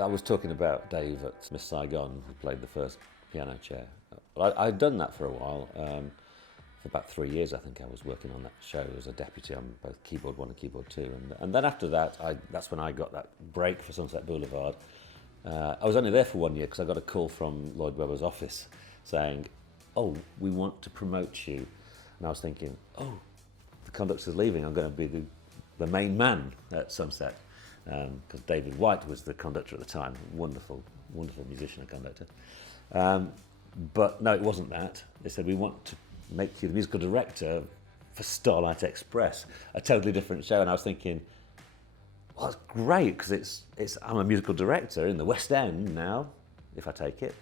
I was talking about Dave at Miss Saigon, who played the first piano chair. I'd done that for a while. For about 3 years, I think I was working on that show as a deputy on both keyboard 1 and keyboard 2. And then after that, that's when I got that break for Sunset Boulevard. I was only there for 1 year because I got a call from Lloyd Webber's office saying, "Oh, we want to promote you." And I was thinking, oh, the conductor's leaving, I'm going to be the main man at Sunset. Because David White was the conductor at the time, wonderful musician and conductor. But no, it wasn't that. They said, "We want to make you the musical director for Starlight Express," a totally different show. And I was thinking, well, that's great, because I'm a musical director in the West End now, if I take it.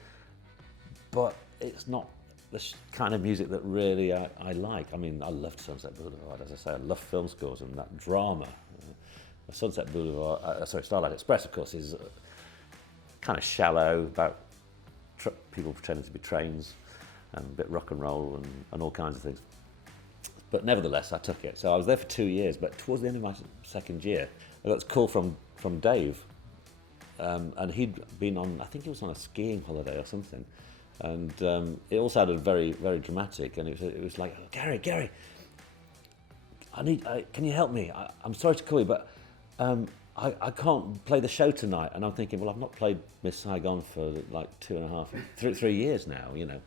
But it's not the kind of music that really I like. I mean, I loved Sunset Boulevard, as I say. I love film scores and that drama. Sunset Boulevard, Starlight Express, of course, is kind of shallow, about people pretending to be trains, and a bit rock and roll and all kinds of things. But nevertheless, I took it. So I was there for 2 years, but towards the end of my second year, I got this call from Dave, and he'd been on, I think he was on a skiing holiday or something, and it all sounded very, very dramatic, and it was like, "Oh, Gary, can you help me? I'm sorry to call you, but I can't play the show tonight." And I'm thinking, well, I've not played Miss Saigon for like 3 years now, you know.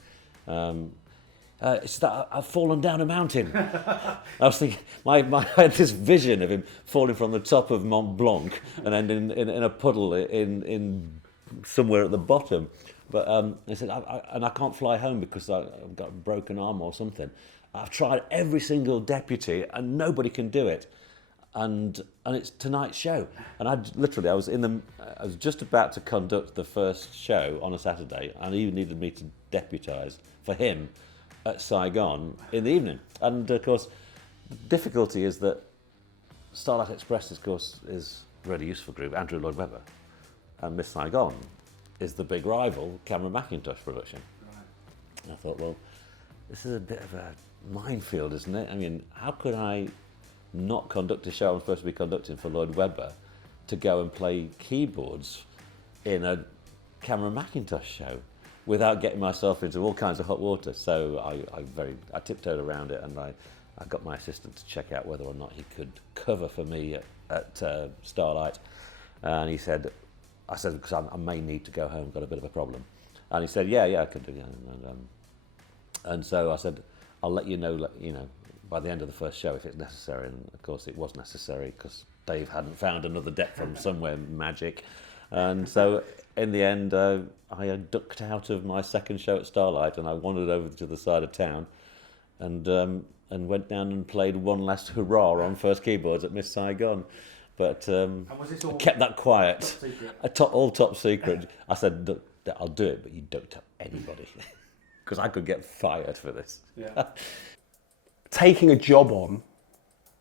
It's that I've fallen down a mountain. I was thinking, I had this vision of him falling from the top of Mont Blanc and ending in a puddle in somewhere at the bottom. But he said, I can't fly home because I've got a broken arm or something. I've tried every single deputy and nobody can do it. And it's tonight's show. And I was just about to conduct the first show on a Saturday, and he needed me to deputise for him at Saigon in the evening. And of course, the difficulty is that Starlight Express, of course, is a really useful group, Andrew Lloyd Webber, and Miss Saigon is the big rival, Cameron Mackintosh production. Right. And I thought, well, this is a bit of a minefield, isn't it? I mean, how could I not conduct a show I'm supposed to be conducting for Lloyd Webber to go and play keyboards in a Cameron Mackintosh show without getting myself into all kinds of hot water? So I tiptoed around it, and I got my assistant to check out whether or not he could cover for me at Starlight. And he said, I said, because I may need to go home, got a bit of a problem. And he said, yeah, I could do that. And so I said, I'll let you know, by the end of the first show if it's necessary. And of course it was necessary, because Dave hadn't found another deck from somewhere magic. And so in the end, I ducked out of my second show at Starlight, and I wandered over to the side of town and went down and played one last hurrah on first keyboards at Miss Saigon. But I kept that quiet, all top secret. I said, I'll do it, but you don't tell anybody, because I could get fired for this. Yeah. Taking a job on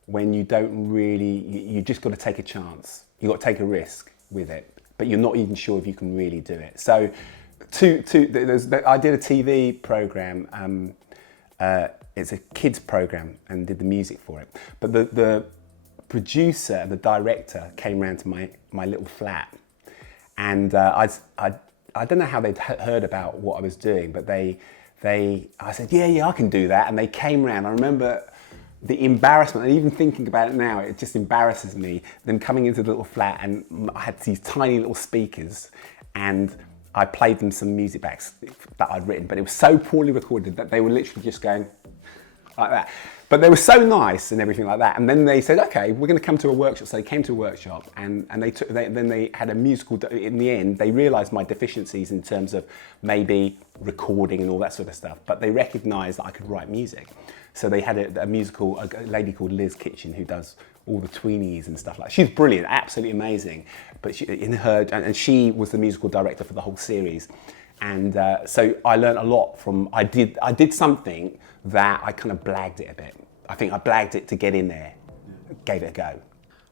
when you don't really, you just got to take a chance. You got to take a risk with it, but you're not even sure if you can really do it. So, I did a TV program. It's a kids program, and did the music for it. But the producer, the director, came round to my little flat, and I don't know how they'd heard about what I was doing, but I said, yeah, I can do that, and they came round. I remember the embarrassment, and even thinking about it now, it just embarrasses me, them coming into the little flat, and I had these tiny little speakers, and I played them some music backs that I'd written, but it was so poorly recorded that they were literally just going like that. But they were so nice and everything like that. And then they said, okay, we're going to come to a workshop. So they came to a workshop, and then they had a musical. In the end, they realised my deficiencies in terms of maybe recording and all that sort of stuff. But they recognised that I could write music. So they had a lady called Liz Kitchen, who does all the tweenies and stuff like that. She's brilliant, absolutely amazing. But she was the musical director for the whole series. And so I learned a lot from, I did something that I kind of blagged it a bit. I think I blagged it to get in there, gave it a go.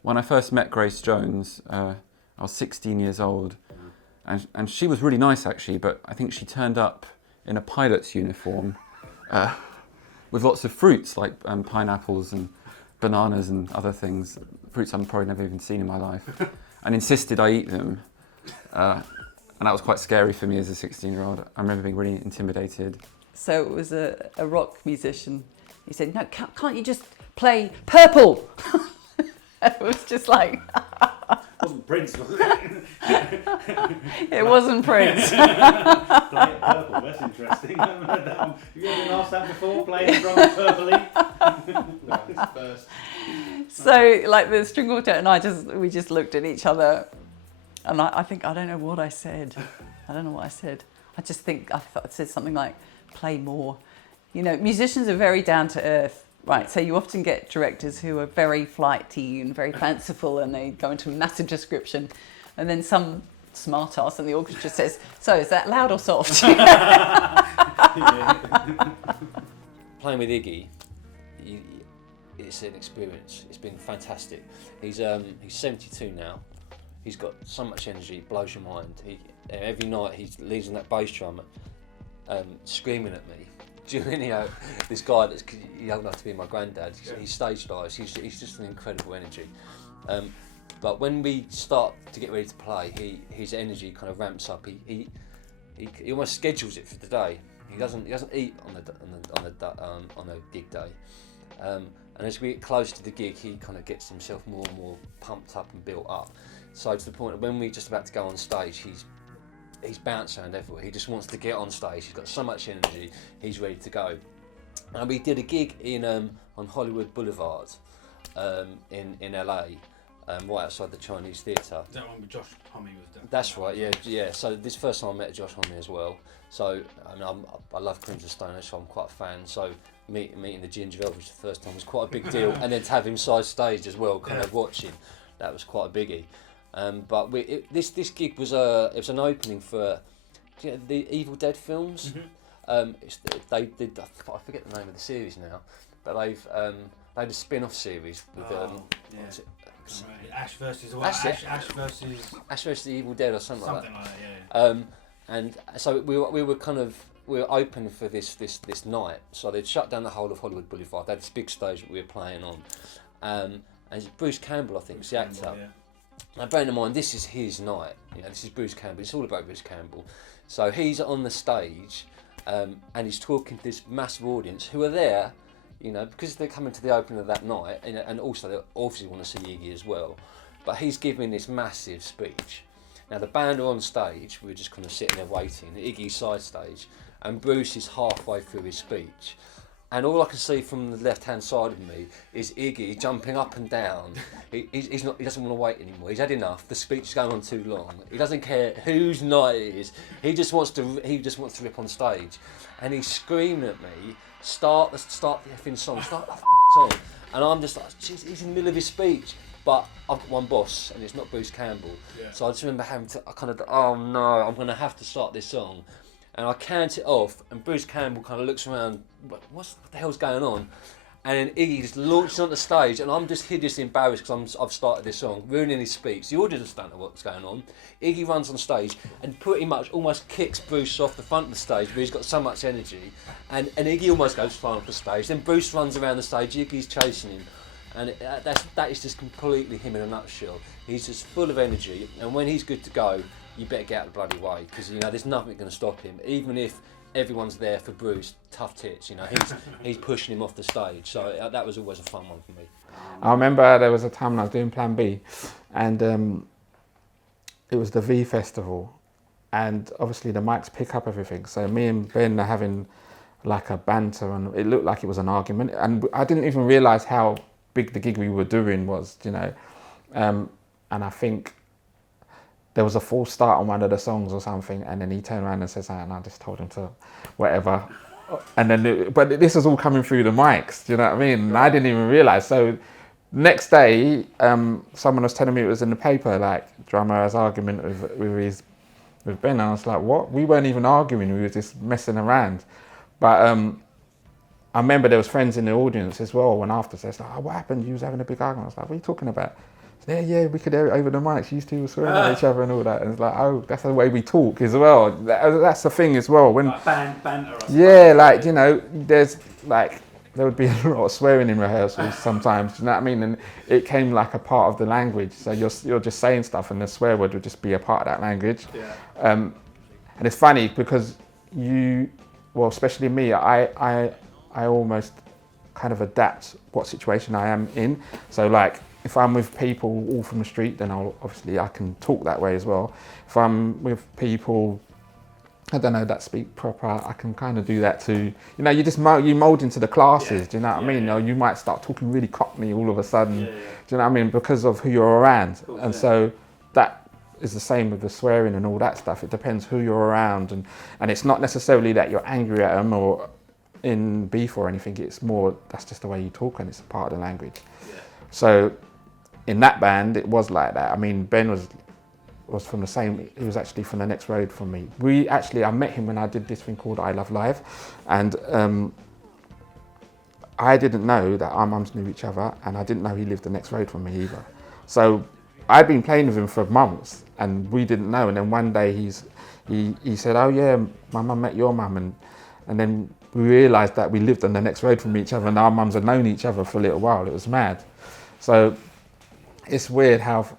When I first met Grace Jones, I was 16 years old, and she was really nice actually, but I think she turned up in a pilot's uniform with lots of fruits like pineapples and bananas and other things, fruits I've probably never even seen in my life, and insisted I eat them. And that was quite scary for me as a 16-year-old. I remember being really intimidated. So it was a rock musician. He said, no, can't you just play Purple? It was just like... It wasn't Prince, was it? It wasn't Prince. Play it Purple, that's interesting. I haven't heard that one. Have you ever been asked that before, playing drum purpley? No, it's first. So, like, the string quartet and we just looked at each other, and I think, I don't know what I said. I just think I said something like, play more. You know, musicians are very down to earth, right? So you often get directors who are very flighty and very fanciful, and they go into a massive description, and then some smart ass in the orchestra says, so is that loud or soft? Playing with Iggy, it's an experience. It's been fantastic. He's 72 now. He's got so much energy, it blows your mind. Every night he leads on that bass drum, screaming at me. This guy that's young enough to be my granddad, he's stage dives, he's just an incredible energy. But when we start to get ready to play, his energy kind of ramps up. He almost schedules it for the day. He doesn't eat on a gig day. And as we get close to the gig, he kind of gets himself more and more pumped up and built up. So to the point that when we're just about to go on stage, he's bouncing around everywhere. He just wants to get on stage. He's got so much energy. He's ready to go. And we did a gig on Hollywood Boulevard in LA, right outside the Chinese Theatre. Is that one with Josh Homme was done? That's right. Yeah. So this first time I met Josh Homme as well. So I love Crimson Stoner, so I'm quite a fan. So meeting the Ginger Elvis the first time was quite a big deal, and then to have him side stage as well, kind of watching, that was quite a biggie. But this gig was an opening for the Evil Dead films. Mm-hmm. They did, I forget the name of the series now, but they had a spin-off series with Ash versus Ash versus the Evil Dead or something like that. Like that, yeah. And so we were open for this night. So they'd shut down the whole of Hollywood Boulevard. They had this big stage that we were playing on, and Bruce Campbell, I think, was the actor. Yeah. Now, bearing in mind, this is his night. This is Bruce Campbell. It's all about Bruce Campbell. So he's on the stage, and he's talking to this massive audience who are there, because they're coming to the opening of that night, and also they obviously want to see Iggy as well. But he's giving this massive speech. Now the band are on stage. We're just kind of sitting there waiting. Iggy's side stage, and Bruce is halfway through his speech. And all I can see from the left-hand side of me is Iggy jumping up and down. He doesn't want to wait anymore. He's had enough. The speech is going on too long. He doesn't care whose night it is. He just wants to rip on stage, and he's screaming at me, start the effing song, start the song. And I'm just like, jeez, he's in the middle of his speech. But I've got one boss, and it's not Bruce Campbell. Yeah. So I just remember having to, oh no, I'm going to have to start this song. And I count it off, and Bruce Campbell kind of looks around, what the hell's going on? And then Iggy just launches on the stage, and I'm just hideously embarrassed because I've started this song, ruining his speech. The audience don't know what's going on. Iggy runs on stage and pretty much almost kicks Bruce off the front of the stage, but he's got so much energy. And Iggy almost goes flying off the stage. Then Bruce runs around the stage, Iggy's chasing him. And that is just completely him in a nutshell. He's just full of energy, and when he's good to go, you better get out of the bloody way, because there's nothing going to stop him. Even if everyone's there for Bruce, tough tits, he's pushing him off the stage. So that was always a fun one for me. I remember there was a time when I was doing Plan B, and it was the V Festival, and obviously the mics pick up everything. So me and Ben are having like a banter, and it looked like it was an argument, and I didn't even realise how big the gig we were doing was, and I think there was a false start on one of the songs or something, and then he turned around and says, and I just told him to whatever. And then, but this was all coming through the mics, do you know what I mean? And I didn't even realise. So next day, someone was telling me it was in the paper, like drummer has argument with Ben. And I was like, what? We weren't even arguing, we were just messing around. But I remember there was friends in the audience as well, when after says, like, what happened? You was having a big argument. I was like, what are you talking about? Yeah, we could hear it over the mics. You two were swearing at each other and all that. And it's like, oh, that's the way we talk as well. That's the thing as well. When like banter. Yeah, like, there's like, there would be a lot of swearing in rehearsals sometimes, you know what I mean? And it came like a part of the language. So you're just saying stuff and the swear word would just be a part of that language. Yeah. And it's funny because especially me, I almost kind of adapt what situation I am in. So like, if I'm with people all from the street, then I can talk that way as well. If I'm with people, I don't know, that speak proper, I can kind of do that too. You know, you mold into the classes, do you know what I mean? Or you might start talking really Cockney all of a sudden, do you know what I mean? Because of who you're around. And so that is the same with the swearing and all that stuff. It depends who you're around, and it's not necessarily that you're angry at them or in beef or anything. It's more, that's just the way you talk and it's a part of the language. Yeah. So in that band, it was like that. I mean, Ben was from the same, he was actually from the next road from me. I met him when I did this thing called I Love Live, and I didn't know that our mums knew each other, and I didn't know he lived the next road from me either. So I'd been playing with him for months and we didn't know, and then one day he said, oh yeah, my mum met your mum, and then we realised that we lived on the next road from each other and our mums had known each other for a little while. It was mad. So it's weird how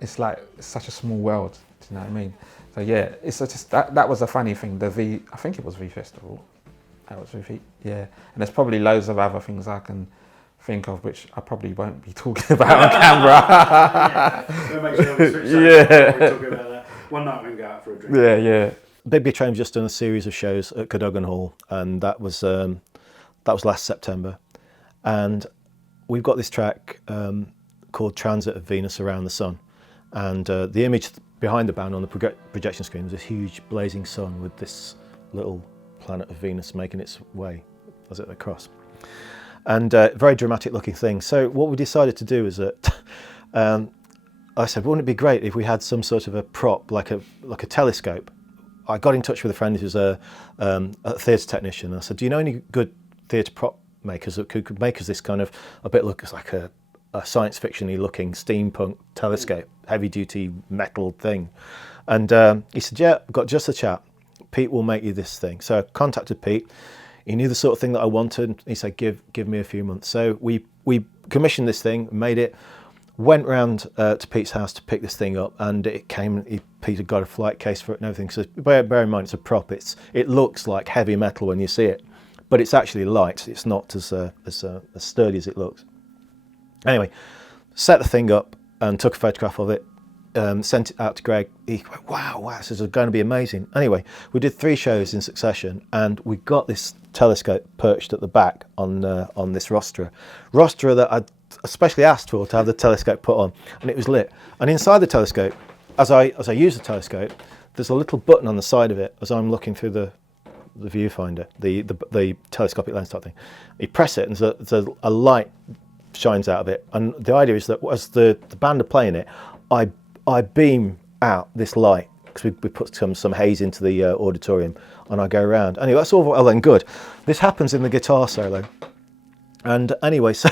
it's like, it's such a small world, do you know what I mean? So yeah, it's just that was a funny thing. I think it was V Festival. That was V, yeah. And there's probably loads of other things I can think of which I probably won't be talking about on camera. We'll make sure we switch that before we talk about that. One night we can go out for a drink. Yeah. Big Big Train's just done a series of shows at Cadogan Hall, and that was last September. And we've got this track called Transit of Venus Around the Sun, and the image behind the band on the projection screen was this huge blazing sun with this little planet of Venus making its way as it across, and very dramatic looking thing. So what we decided to do is that I said, wouldn't it be great if we had some sort of a prop like a telescope? I got in touch with a friend who's a theatre technician, and I said, do you know any good theatre prop makers that could make us this kind of looks like a science fiction-y looking steampunk telescope, heavy duty metal thing? And he said, yeah, I've got just a chap. Pete will make you this thing. So I contacted Pete. He knew the sort of thing that I wanted. He said, give me a few months. So we commissioned this thing, made it, went round to Pete's house to pick this thing up, and it came. Pete had got a flight case for it and everything. So bear in mind, it's a prop. It looks like heavy metal when you see it, but it's actually light. It's not as sturdy as it looks. Anyway, set the thing up and took a photograph of it. Sent it out to Greg. He went, wow, this is going to be amazing. Anyway, we did 3 shows in succession, and we got this telescope perched at the back on this rostra that I'd especially asked for to have the telescope put on, and it was lit. And inside the telescope, as I use the telescope, there's a little button on the side of it as I'm looking through the viewfinder, the telescopic lens type thing. You press it, and there's a light shines out of it. And the idea is that as the band are playing it, I beam out this light, because we put some haze into the auditorium, and I go around. Anyway, that's all well and good. This happens in the guitar solo. And anyway, so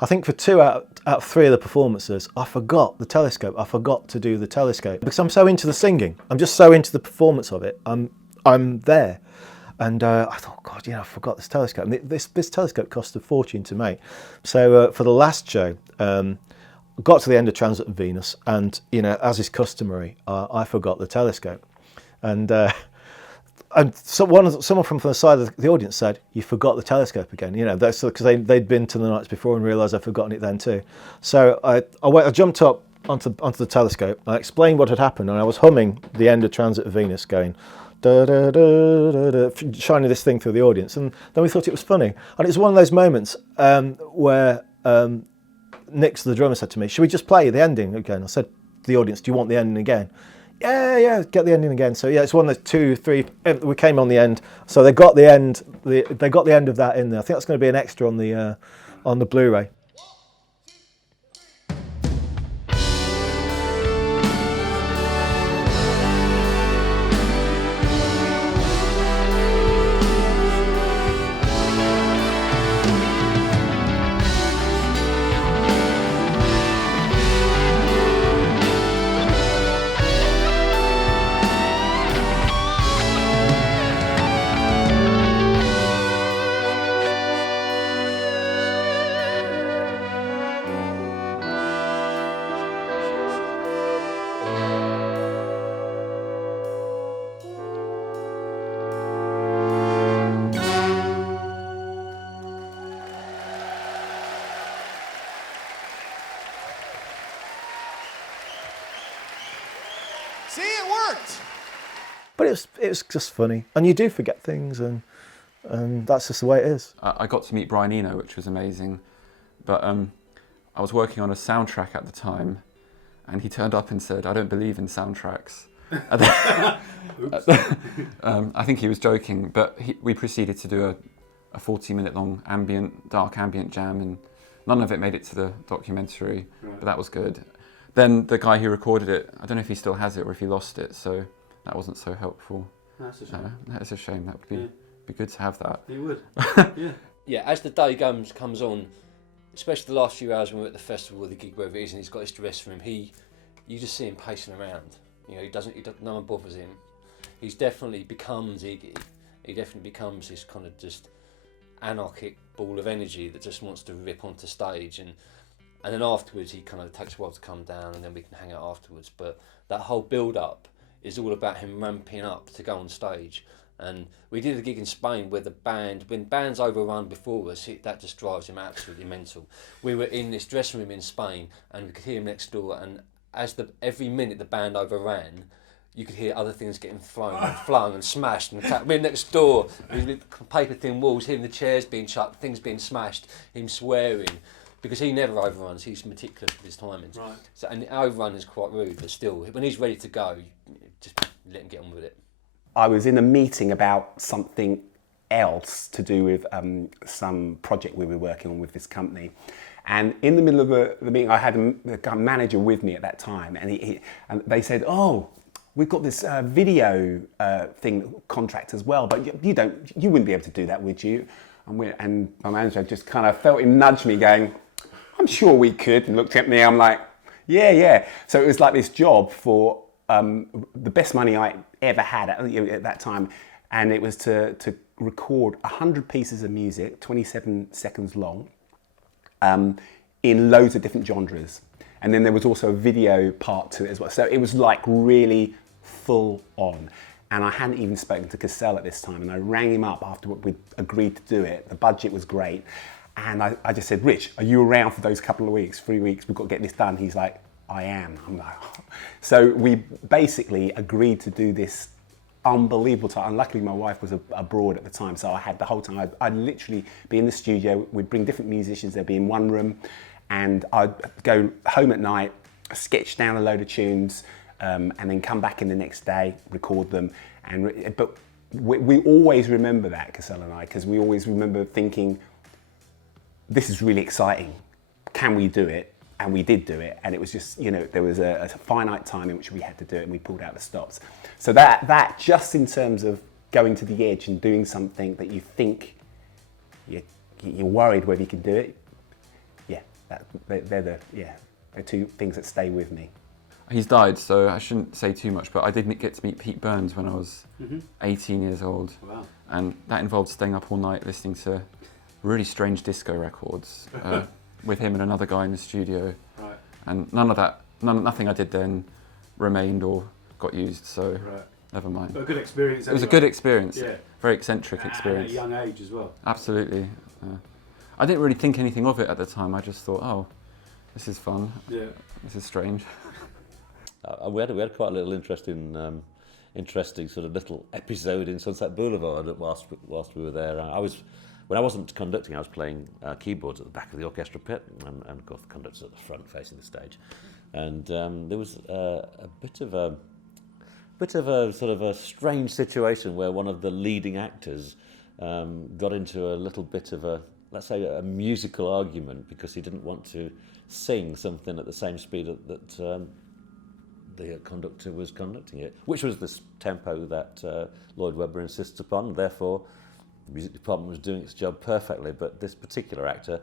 I think for 2 out of 3 of the performances, I forgot the telescope. I forgot to do the telescope because I'm so into the singing. I'm just so into the performance of it. I'm there. And I thought, God, I forgot this telescope. And this telescope cost a fortune to make. So for the last show, got to the end of Transit of Venus, and as is customary, I forgot the telescope, and someone from the side of the audience said, "You forgot the telescope again." That's because they'd been to the nights before and realised I'd forgotten it then too. So I jumped up onto the telescope. I explained what had happened, and I was humming the end of Transit of Venus, going da da da da da, shining this thing through the audience, and then we thought it was funny, and it was one of those moments where. Nix, the drummer, said to me, should we just play the ending again? I said to the audience, do you want the ending again? Yeah, get the ending again. So yeah, it's one of the 2, 3, we came on the end. So they got the end, they got the end of that in there. I think that's going to be an extra on the Blu-ray. See, it worked. But it was just funny, and you do forget things, and that's just the way it is. I got to meet Brian Eno, which was amazing, but I was working on a soundtrack at the time, and he turned up and said, "I don't believe in soundtracks." I think he was joking, but we proceeded to do a 40-minute long dark ambient jam, and none of it made it to the documentary, but that was good. Then the guy who recorded it, I don't know if he still has it or if he lost it, so that wasn't so helpful. That's a shame. That is a shame. That would be good to have that. It would. Yeah. Yeah, as the day comes on, especially the last few hours when we're at the festival or the gig, wherever it is, and he's got his dress for him, you just see him pacing around. You know, no one bothers him. He's definitely becomes Iggy. He definitely becomes this kind of just anarchic ball of energy that just wants to rip onto stage, and then afterwards he kind of takes a while to come down, and then we can hang out afterwards. But that whole build-up is all about him ramping up to go on stage. And we did a gig in Spain where when bands overrun before us, that just drives him absolutely mental. We were in this dressing room in Spain, and we could hear him next door, and every minute the band overran, you could hear other things getting thrown and flung and smashed. And we're next door, with paper thin walls, hearing the chairs being chucked, things being smashed, him swearing, because he never overruns. He's meticulous with his timings. Right. So, and the overrun is quite rude, but still, when he's ready to go, just let him get on with it. I was in a meeting about something else to do with some project we were working on with this company. And in the middle of the meeting, I had a manager with me at that time, and and they said, "Oh, we've got this video thing contract as well, but you wouldn't be able to do that, would you?" And my manager just kind of felt him nudge me, going, "I'm sure we could," and looked at me. I'm like, "Yeah." So it was like this job for the best money I ever had at that time, and it was to record 100 pieces of music, 27 seconds long, in loads of different genres. And then there was also a video part to it as well. So it was like really full on. And I hadn't even spoken to Cassell at this time, and I rang him up after we'd agreed to do it. The budget was great. And I just said, "Rich, are you around for those couple of weeks, 3 weeks? We've got to get this done." He's like, "I am." I'm like, oh. So we basically agreed to do this unbelievable time. And luckily my wife was abroad at the time, so I had the whole time. I'd literally be in the studio, we'd bring different musicians, they'd be in one room, and I'd go home at night, sketch down a load of tunes, and then come back in the next day, record them. But we always remember that, Cassell and I, because we always remember thinking, this is really exciting. Can we do it? And we did do it, and it was just, there was a finite time in which we had to do it, and we pulled out the stops. So that just in terms of going to the edge and doing something that you think you're worried whether you can do it, they're two things that stay with me. He's died, so I shouldn't say too much, but I did get to meet Pete Burns when I was 18 years old. Wow. And that involved staying up all night listening to really strange disco records. With him and another guy in the studio, Right. and nothing I did then remained or got used, so never mind. But a good experience. It was a good experience, Yeah. Very eccentric experience. And at a young age as well. Absolutely. I didn't really think anything of it at the time, I just thought, oh, this is fun, Yeah. this is strange. We had quite a little interesting sort of little episode in Sunset Boulevard whilst we were there. When I wasn't conducting, I was playing keyboards at the back of the orchestra pit, and of course the conductor's at the front facing the stage. And there was a bit of a sort of a strange situation where one of the leading actors got into a little bit of let's say a musical argument because he didn't want to sing something at the same speed that the conductor was conducting it, which was the tempo that Lloyd Webber insists upon. Therefore, the music department was doing its job perfectly, but this particular actor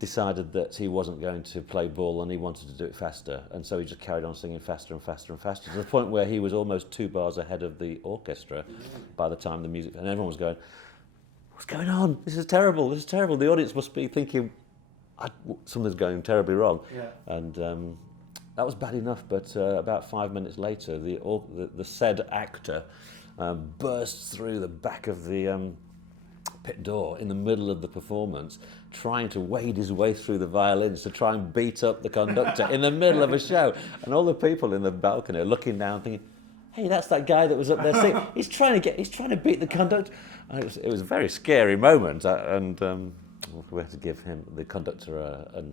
decided that he wasn't going to play ball and he wanted to do it faster, and so he just carried on singing faster and faster and faster to the point where he was almost 2 bars ahead of the orchestra by the time the music, and everyone was going, "What's going on? This is terrible, this is terrible." The audience must be thinking, something's going terribly wrong. Yeah. And that was bad enough, but about 5 minutes later, the said actor bursts through the back of the pit door in the middle of the performance, trying to wade his way through the violins to try and beat up the conductor in the middle of a show. And all the people in the balcony are looking down thinking, hey, that's that guy that was up there singing. He's trying to beat the conductor. And it was a very scary moment, and we had to give the conductor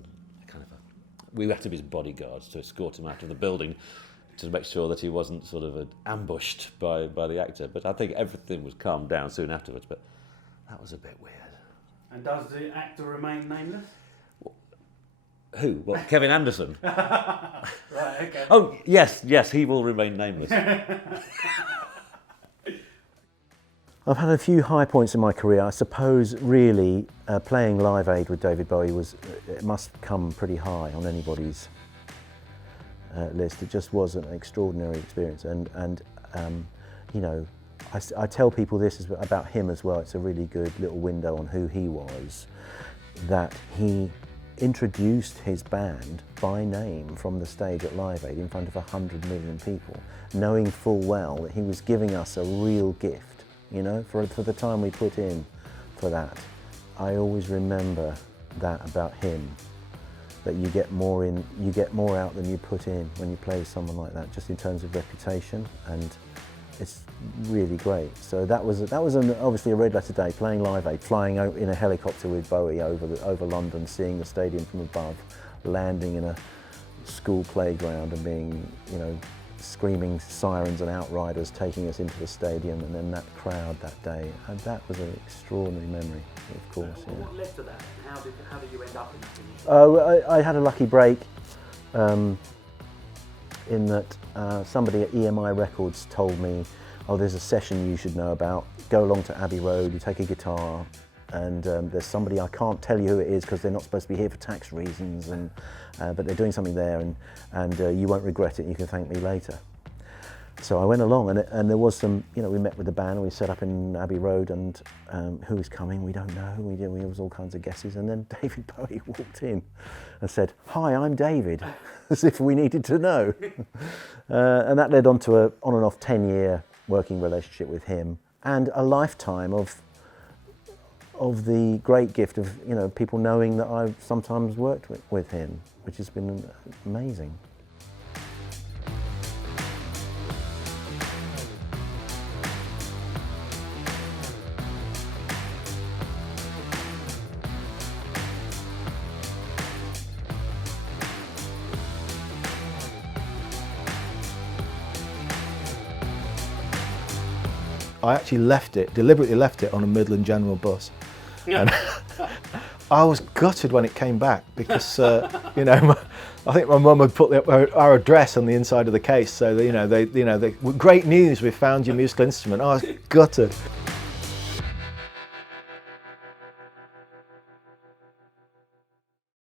we had to be his bodyguards to escort him out of the building to make sure that he wasn't sort of ambushed by the actor. But I think everything was calmed down soon afterwards, but that was a bit weird. And does the actor remain nameless? Who? What, Kevin Anderson? Right, okay. Oh, yes, he will remain nameless. I've had a few high points in my career. I suppose really playing Live Aid with David Bowie it must come pretty high on anybody's list. It just was an extraordinary experience, and you know, I tell people this about him as well. It's a really good little window on who he was, that he introduced his band by name from the stage at Live Aid in front of 100 million people, knowing full well that he was giving us a real gift. You know, for the time we put in for that. I always remember that about him, that you get more out than you put in when you play with someone like that, just in terms of reputation, and it's really great. So that was obviously a red letter day, playing Live Aid, flying out in a helicopter with Bowie over London, seeing the stadium from above, landing in a school playground and being, you know, screaming sirens and outriders taking us into the stadium, and then that crowd that day, and that was an extraordinary memory, of course. So what led to that? How did you end up in that position? Oh, I had a lucky break in that somebody at EMI Records told me, oh, there's a session you should know about, go along to Abbey Road, you take a guitar, and there's somebody, I can't tell you who it is because they're not supposed to be here for tax reasons, and but they're doing something there, and you won't regret it, you can thank me later. So I went along, and there was some, you know, we met with the band, and we set up in Abbey Road, and who was coming, we don't know, there was all kinds of guesses, and then David Bowie walked in and said, hi, I'm David, as if we needed to know. And that led on to a on and off 10-year working relationship with him, and a lifetime of the great gift of, you know, people knowing that I've sometimes worked with him, which has been amazing. I actually deliberately left it on a Midland General bus. And I was gutted when it came back because, you know, I think my mum had put our address on the inside of the case. So, you know, they great news, we found your musical instrument. I was gutted.